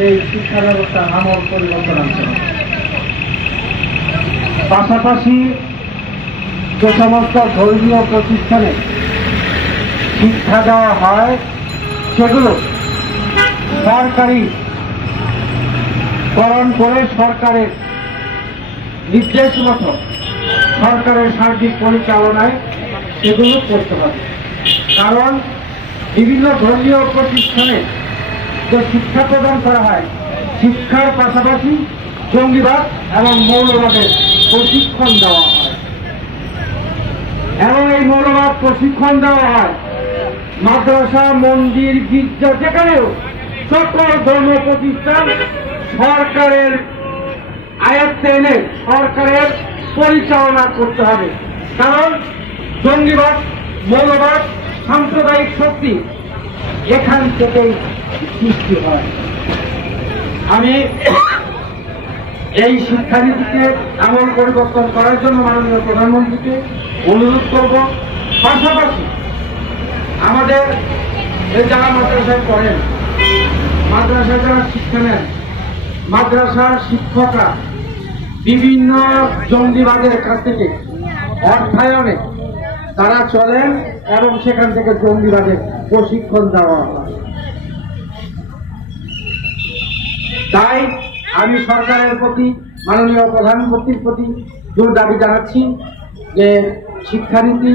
সেই শিক্ষা ব্যবস্থার আমল পরিবর্তন আনতে হবে। পাশাপাশি যে সমস্ত ধর্মীয় প্রতিষ্ঠানে শিক্ষা দেওয়া হয় সেগুলো সরকারিকরণ করে সরকারের নির্দেশ মতো সরকারের সার্বিক পরিচালনায় সেগুলো করতে হবে। কারণ বিভিন্ন ধর্মীয় প্রতিষ্ঠানে যে শিক্ষা প্রদান করা হয়, শিক্ষার পাশাপাশি জঙ্গিবাদ এবং মৌলবাদের প্রশিক্ষণ দেওয়া হয় এবং এই মৌলবাদ প্রশিক্ষণ দেওয়া হয় মাদ্রাসা, মন্দির, গির্জা, যেখানেও সকল ধর্ম প্রতিষ্ঠান সরকারের আয়ত্তে এনে সরকারের পরিচালনা করতে হবে। কারণ জঙ্গিবাদ, মৌলবাদ, সাম্প্রদায়িক শক্তি এখান থেকেই সৃষ্টি হয়। আমি এই শিক্ষানীতিকে আমল পরিবর্তন করার জন্য মাননীয় প্রধানমন্ত্রীকে অনুরোধ করব। পাশাপাশি আমাদের যারা মাদ্রাসায় পড়েন, মাদ্রাসায় যারা শিক্ষা নেন, মাদ্রাসার শিক্ষকরা বিভিন্ন জঙ্গিবাদের কাছ থেকে অর্থায়নে তারা চলেন এবং সেখান থেকে জঙ্গিবাদের প্রশিক্ষণ দেওয়া হয়। তাই আমি সরকারের প্রতি, মাননীয় প্রধানমন্ত্রীর প্রতি জোর দাবি জানাচ্ছি যে শিক্ষানীতি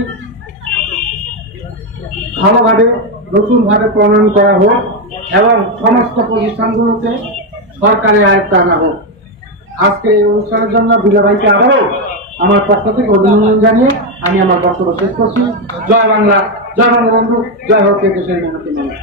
ভালোভাবে নতুনভাবে প্রণয়ন করা হোক এবং সমস্ত প্রতিষ্ঠানগুলোতে সরকারের আয়ত্তে আনা হোক। আজকে এই অনুষ্ঠানের জন্য বিজয় ভাইকে আবারও আমার পক্ষ থেকে অভিনন্দন জানিয়ে আমি আমার বক্তব্য শেষ করছি। জয় বাংলা, জয় বঙ্গবন্ধু, জয় হোক দেশের মেহনতি মানুষ।